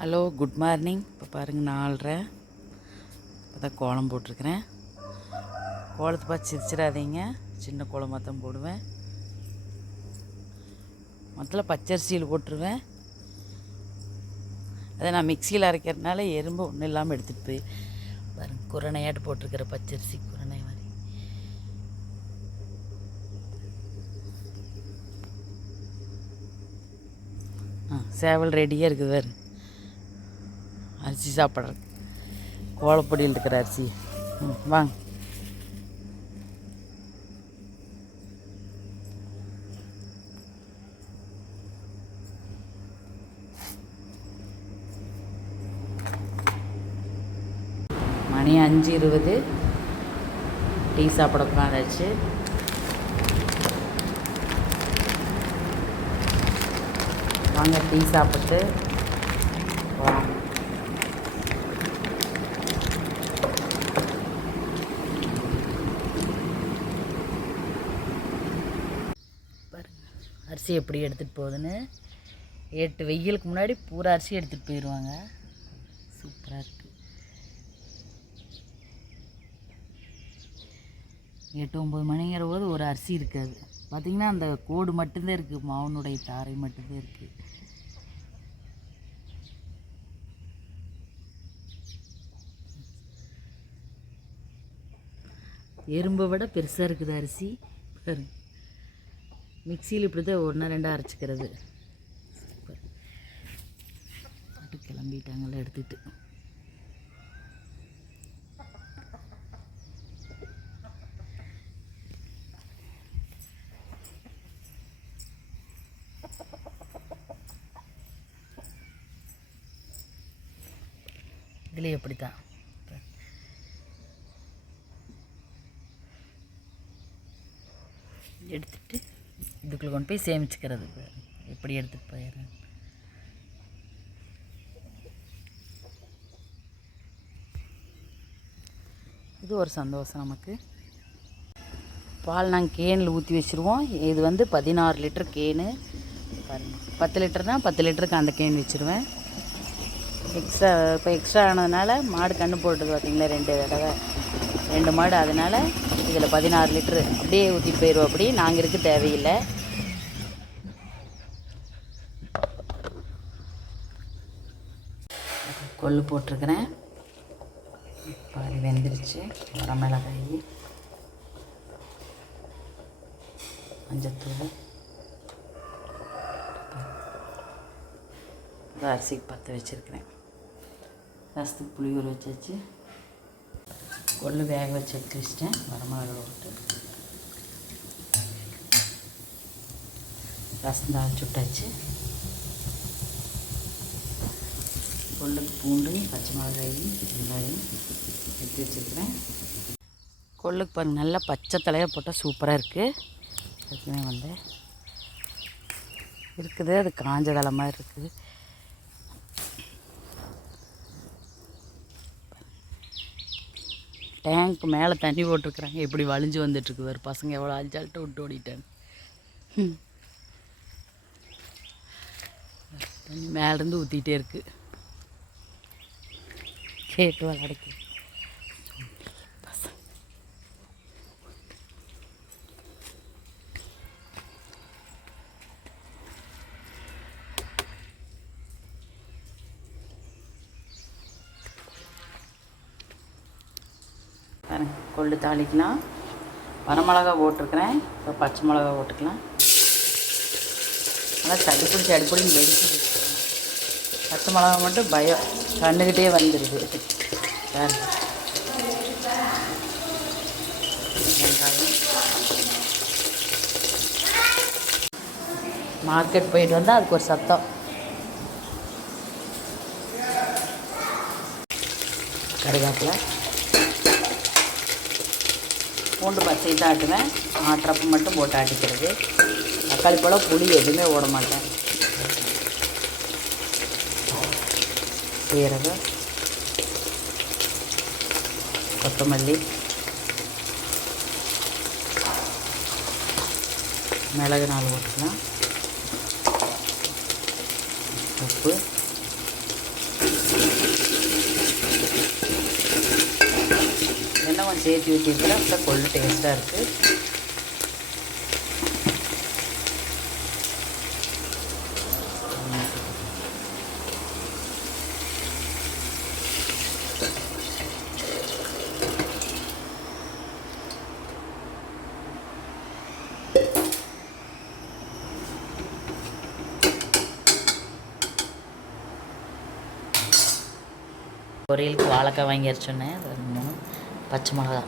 Hello, good morning. இப்போ பாருங்கள் 4:30. இப்போ தான் கோலம் போட்டிருக்கிறேன். கோலத்தை பார்த்து சிரிச்சிடாதீங்க, சின்ன கோலமாக தான் போடுவேன். முதல்ல பச்சரிசியில் போட்டுருவேன். அதை நான் மிக்சியில் அரைக்கிறதுனால எறும்பு ஒன்றும் இல்லாமல் எடுத்துகிட்டு போய் பாருங்கள், குரணையாட்டு போட்டிருக்கிற பச்சரிசி குரணை மாதிரி. சேவல் ரெடியாக இருக்குது வேறு அரிசி சாப்பிட்றதுக்கு. கோலப்பொடியில் இருக்கிற அரிசி. வாங்க. மணி 5:20. டீ சாப்பிட உட்காந்தாச்சு. வாங்க டீ சாப்பிட்டு போகலாம். அரிசி எப்படி எடுத்துகிட்டு போகுதுன்னு. 8 வெயிலுக்கு முன்னாடி பூரா அரிசி எடுத்துகிட்டு போயிடுவாங்க. சூப்பராக இருக்குது. 8-9 மணிங்கிற போது ஒரு அரிசி இருக்காது. பார்த்திங்கன்னா அந்த கோடு மட்டும்தான் இருக்குது, மாவனுடைய தாரை மட்டும்தான் இருக்குது. எறும்பை விட பெருசாக இருக்குது அரிசி. பாருங்க, மிக்சியில் இப்படி தான் 1-2 அரைச்சிக்கிறது. பாட்டு கிளம்பிட்டாங்கள்ல எடுத்துக்கிட்டு. இதில் எப்படி தான் எடுத்துகிட்டு இதுக்குள்ளே கொண்டு போய் சேமிச்சுக்கிறது. எப்படி எடுத்துகிட்டு போயிடுறேன். இது ஒரு சந்தோஷம் நமக்கு. பால் நாங்கள் கேனில் ஊற்றி வச்சுருவோம். இது 16 லிட்டர் கேனு. பாருங்கள், 10 லிட்டர்னால் 10 லிட்டருக்கு அந்த கேன் வச்சுருவேன். இப்போ எக்ஸ்ட்ரா ஆனதுனால மாடு கன்று போட்டுது பார்த்திங்களா, 2 தடவை 2 மாடு. அதனால் இதில் 16 லிட்ரு அப்படியே ஊற்றிட்டு போயிடுவோம். அப்படி நாங்கள் இருக்க தேவையில்லை. கொள்ளு போட்டிருக்கிறேன். பாதி வெந்துருச்சு. வரமிளகாய், மஞ்சத்தூள், அரிசிக்கு பற்ற வச்சுருக்கிறேன். ரசத்துக்கு புளி ஊற வச்சாச்சு. கொள்ளு வேக வச்சு எடுத்து வச்சிட்டேன். வரமிளகாய் போட்டு ரசம் தாளிச்சு விட்டாச்சு. கொள்ளுக்கு பூண்டு, பச்சை மிளகாய், வெங்காயம் எடுத்து வச்சுருக்கிறேன். கொள்ளுக்கு பாருங்கள், நல்லா பச்சை தலையாக போட்டால் சூப்பராக இருக்குது. அதுக்குமே இருக்குது. அது காஞ்ச தலை மாதிரி இருக்குது. டேங்க்கு மேலே தண்ணி போட்டிருக்குறாங்க. எப்படி வலிஞ்சு வந்துட்டுருக்கு வேறு. பசங்க எவ்வளோ அஞ்சால்ட்டு விட்டு ஓடிட்டாங்க. தண்ணி மேலேருந்து ஊற்றிக்கிட்டே இருக்குது. கேட்டு விளையாடுக்கு கொள்ளு தாளிக்கலாம். வரமிளகா போட்டிருக்கிறேன். இப்போ பச்சை மிளகா போட்டுக்கலாம். நல்லா அடிப்படின்னு வெடிச்சு. பச்சை மிளகா மட்டும் பயம், கண்ணுக்கிட்டே வந்துடுது. வெங்காயம். மார்க்கெட் போயிட்டு வந்தால் அதுக்கு ஒரு சத்தம். கருவேப்பிலை, பூண்டு பச்சை தான் ஆட்டுவேன். ஆட்டுறப்ப மட்டும் போட்டு ஆட்டிக்கிறது. தக்காளி பழம், புளி எதுவுமே ஓட மாட்டேன். சீரகம், கொத்தமல்லி, மிளகு 4 போட்டுக்கலாம். உப்பு, சேர்த்து ஊற்றிருக்கிற அப்போ கொள்ளு டேஸ்ட்டாக இருக்குது. பொரியலுக்கு வாழைக்காய் வாங்கி அரைச்சோன்னே, அது 3 பச்சை மிளகா,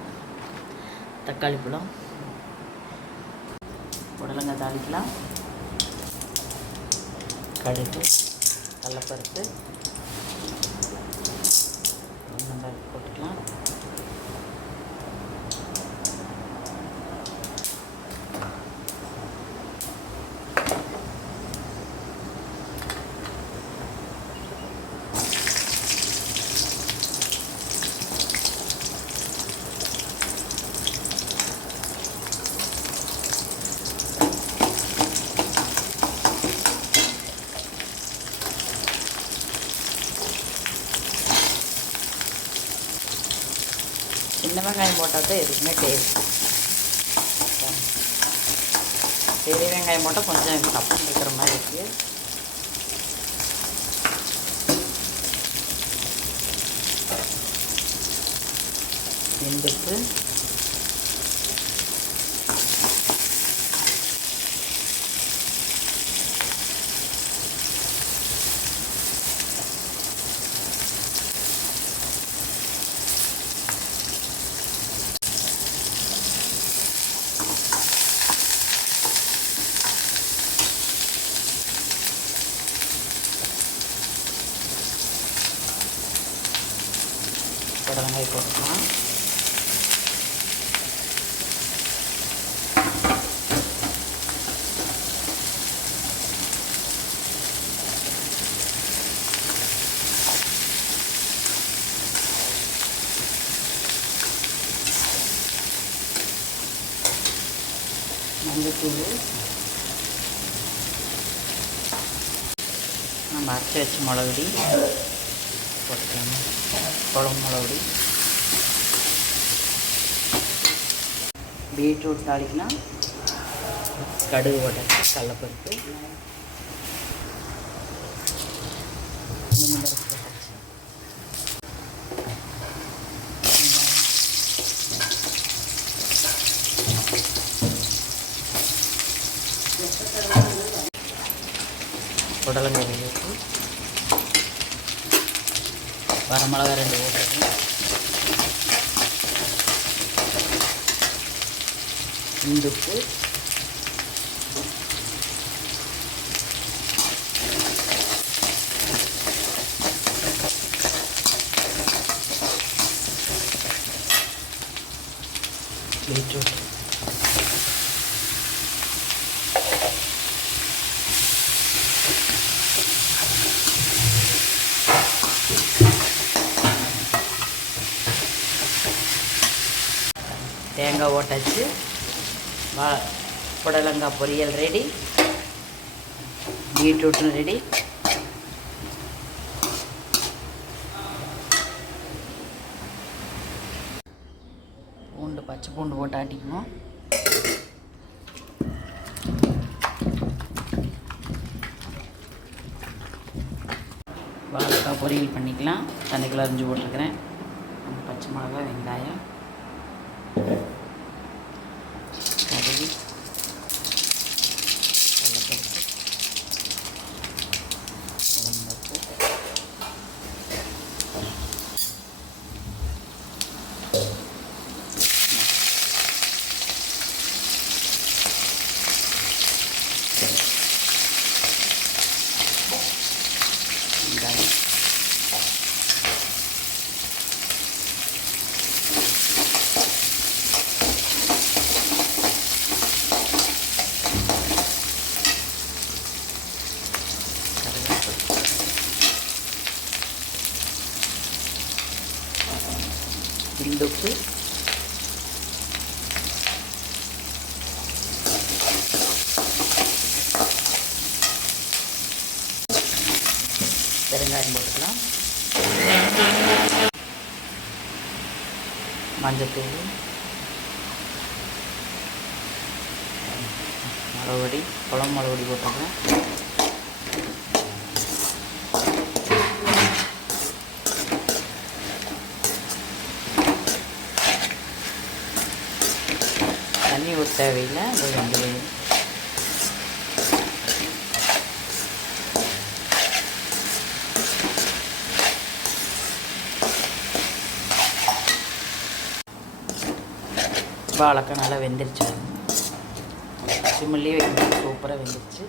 தக்காளி பழம், புடலங்காய் தாளிக்கலாம், கடுகு, கடலப்பருப்பு, வெங்காயம் போட்டுக்கலாம். சின்ன வெங்காயம் போட்டால் தான் எதுக்குமே டேஸ்ட். பெரிய வெங்காயம் போட்டால் கொஞ்சம் தப்பு இருக்கிற மாதிரி இருக்குது. வெந்துப்பு, புடலங்காய் போட்டுக்கலாம். மஞ்சத்தூள், நம்ம அரைச்சி வச்ச மிளகுடி போட்டுக்கலாம். குழம்பு மிளகுடி, பீட்ரூட் தாளிக்கலாம், கடுகு போட்டாச்சு, கடலப்பருப்பு, உளுந்தம்பருப்பு போட்டாச்சு, புடலங்காய் போட்டு, வரமிளகா 2 போட்டுருக்கேன், இந்துப்பு, பீட்ரூட், தேங்காய் ஓட்டாச்சு. புடலங்காய் பொரியல் ரெடி, பீட்ரூட்டும் ரெடி. பூண்டு, பச்சை பூண்டு போட்டு ஆட்டிக்கணும். வாழைக்காய் பொரியல் பண்ணிக்கலாம். தண்ணிக்குள்ள அரிஞ்சு போட்டிருக்கிறேன். பச்சை மிளகாய், வெங்காயம், கடுகு, கடலப்பருப்பு, உளுந்தம்பருப்பு, வெங்காயம், இந்துப்பு, பெருங்காயம் போட்டுக்கலாம். மஞ்சத்தூள், மிளகுடி, குழம்பு மிளகுடி போட்டுக்கிறேன். தண்ணி ஊற்ற தேவையில்லை. அது வந்து வாழைக்காய் நல்லா வெந்துருச்சு. சிம்மிலே வெந்து சூப்பராக வெந்துருச்சு.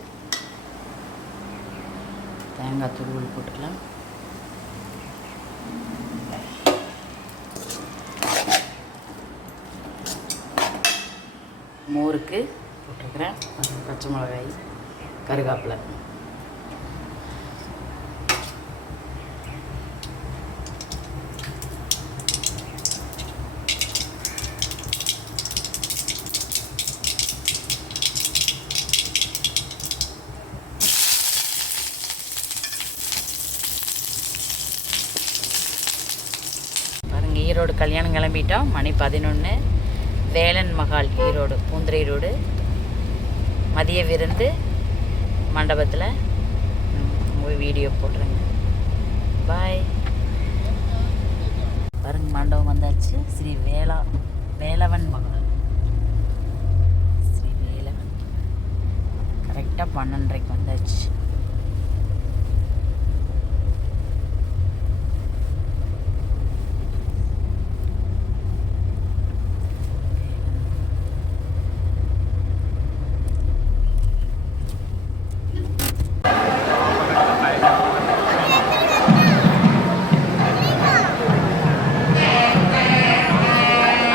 தேங்காய் துருவல் போட்டுக்கலாம். மோருக்கு போட்டுருக்கிறேன். பச்சை மிளகாய், கருவேப்பிலை. ஈரோடு கல்யாணம் கிளம்பிட்டோம். மணி 11. வேலன் மகால் ஈரோடு, பூந்துரை ரோடு. மதிய விருந்து மண்டபத்தில் வீடியோ போட்டுருங்க. பாய். பாருங்க, மண்டபம் வந்தாச்சு. ஸ்ரீ வேலவன் மகால். ஸ்ரீ வேலவன். கரெக்டாக 12:30 வந்தாச்சு.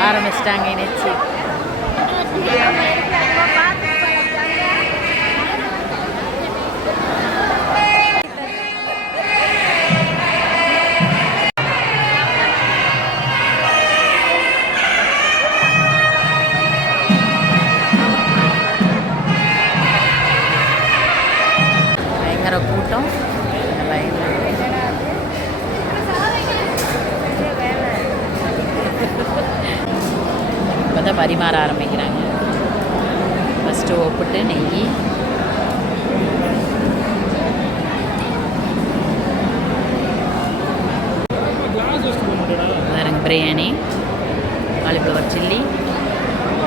ஆரம்பிச்சிட்டாங்க நினைச்சு. பயங்கர கூட்டம். இப்போதான் பரிமாற ஆரம்பிக்கிறாங்க. ஃபஸ்ட்டு ஒப்பிட்டு நெய், வேறங்க biryani, cauliflower chilli,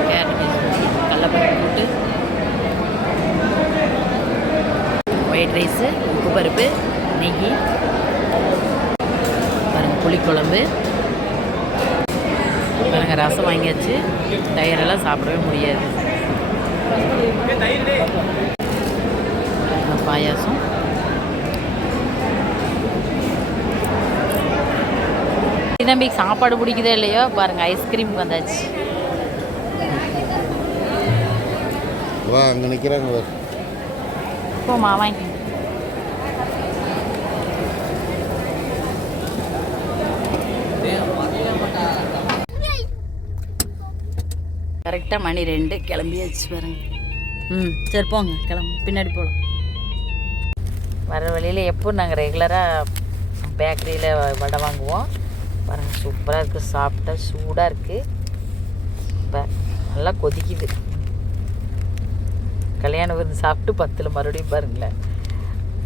carrot peas, கடலப்பருப்பு போட்டு, ஒயிட் ரைஸு, உப்பு பருப்பு, நெய், பாருங்க புளிக்குழம்பு. பாருங்க ரசம் வாங்கியாச்சு. தயிரெல்லாம் சாப்பிடவே முடியாது. பாயாசம், தம்பிக்கு சாப்பாடு பிடிக்குதோ இல்லையோ பாருங்க ஐஸ்கிரீம் வந்தாச்சு. அங்கே நிற்கிறாங்க. போமா வாங்கி. கரெக்டாக மணி 2 கிளம்பியாச்சு பாருங்க. சரி போங்க, கிளம்பு, பின்னாடி போகலாம். வர வழியில் எப்போ நாங்கள் ரெகுலராக பேக்கரியில் வடை வாங்குவோம். பாருங்கள் சூப்பராக இருக்குது. சாப்பிட்டா சூடாக இருக்குது. இப்போ நல்லா கொதிக்குது. கல்யாண விருந்து சாப்பிட்டு 10 மறுபடியும் பாருங்களேன்.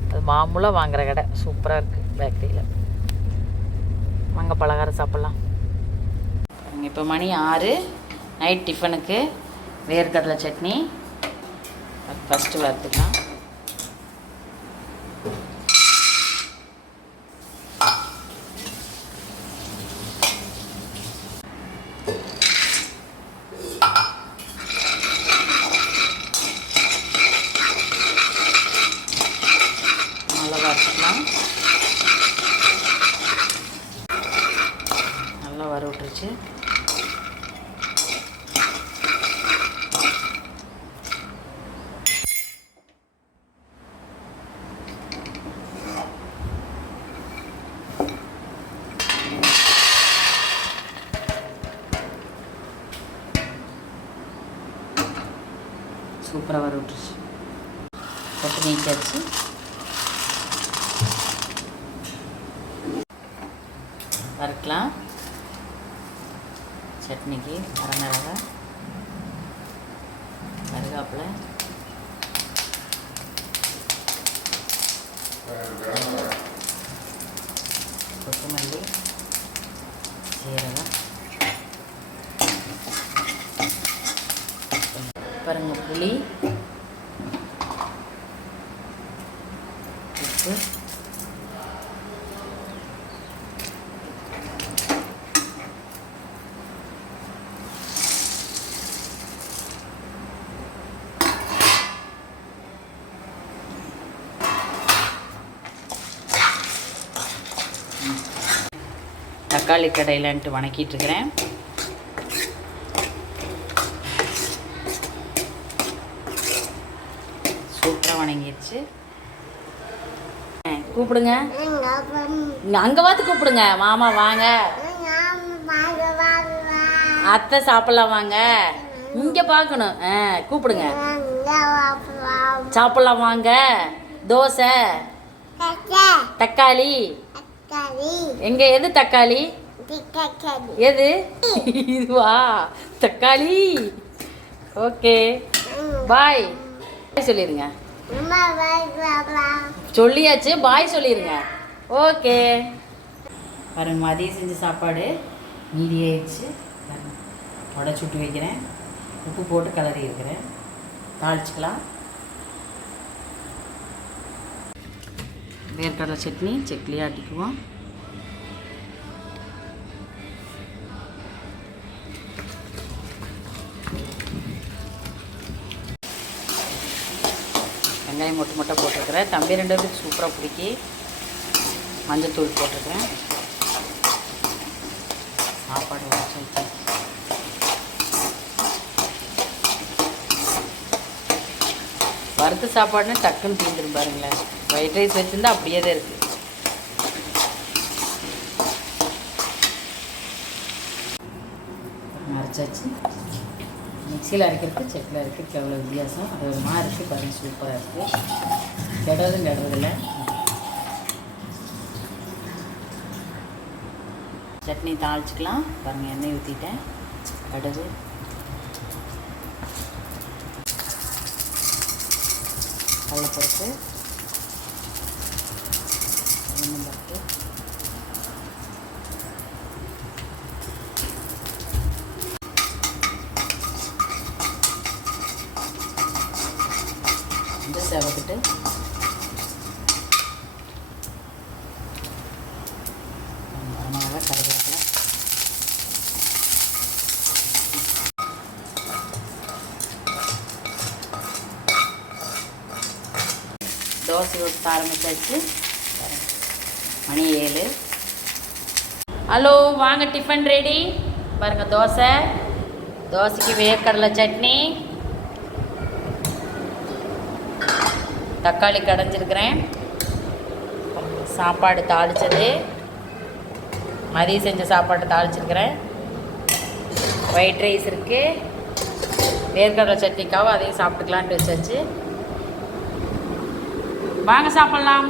அது மாமூலாக வாங்குகிற கடை. சூப்பராக இருக்குது பேக்கரியில். வாங்க பலகாரம் சாப்பிட்லாம். இப்போ மணி 6. நைட் டிஃபனுக்கு வேர்க்கடலை சட்னி. ஃபஸ்ட்டு வறுத்துக்கலாம். நல்லா வறுத்துக்கலாம். நல்லா வறு விட்டுருச்சு. சூப்பராக வர விட்டுருச்சு. போட்டு நீட்டாச்சு. வறுக்கலாம். சட்னிக்கு வரமிளகா, கருவேப்பிலை, கொத்தமல்லி, சீரகம், பாருங்க புளி, உப்பு, தக்காளி கடையிலன்ட்டு வணக்கிட்டுருக்கிறேன். சூப்பராக வணங்கிடுச்சு. கூப்பிடுங்க, அங்கே பார்த்து கூப்பிடுங்க. மாமா வாங்க, அத்தை சாப்பிட்லாம் வாங்க. இங்கே பார்க்கணும். கூப்பிடுங்க. சாப்பிட்லாம் வாங்க. தோசை, தக்காளி. எங்க எது தக்காளி? எது இதுவா தக்காளி? ஓகே பாய் சொல்லிருங்க. சொல்லியாச்சு, பாய் சொல்லிருங்க. ஓகே. பாருங்க மதியம் செஞ்ச சாப்பாடு மீதி ஆயிடுச்சு. வடை சுட்டு வைக்கிறேன், உப்பு போட்டு கலரி இருக்கிறேன். தாளிச்சுக்கலாம். வேர்க்கடலை சட்னி செக்லியாக ஆட்டிக்குவோம். வெங்காயம் மொட்டை மொட்டை போட்டிருக்கிறேன். தம்பி 2 பேருக்கு சூப்பராக பிடிக்கி. மஞ்சத்தூள் போட்டிருக்கிறேன். சாப்பாடு வச்சு வறுத்த சாப்பாடுன்னு டக்குன்னு தீந்துடும் பாருங்களேன். ஒயிட் ரைஸ் வச்சுருந்தா அப்படியே தான் இருக்குது. அரைச்சாச்சு. மிக்சியில் அரைக்கிறதுக்கு செக்கில் அரைக்கிறதுக்கு எவ்வளோ வித்தியாசம். அது ஒரு மாதிரி இருக்குது பாருங்கள். சூப்பராக இருக்குது. கெடுறதில்லை. சட்னி தாளிச்சிக்கலாம். பாருங்கள் எண்ணெய் ஊற்றிட்டேன். கடுகு, கடலைப்பருப்பு, உளுந்தம்பருப்பு, இந்த செவக்கிட்டு கருவேப்பிலை, தோசை ஊற்ற ஆரம்பிச்சாச்சு. மணி 7. ஹலோ வாங்க, டிஃபன் ரெடி. பாருங்கள் தோசைக்கு வேர்க்கடலை சட்னி, தக்காளி கடைஞ்சிருக்கிறேன். சாப்பாடு தாளித்தது, மதியம் செஞ்ச சாப்பாடு தாளிச்சிருக்கிறேன். ஒயிட் ரைஸ் இருக்குது. வேர்க்கடலை சட்னிக்காவும் அதையும் சாப்பிட்டுக்கலான்ட்டு வச்சாச்சு. வாங்க சாப்பிட்லாம்.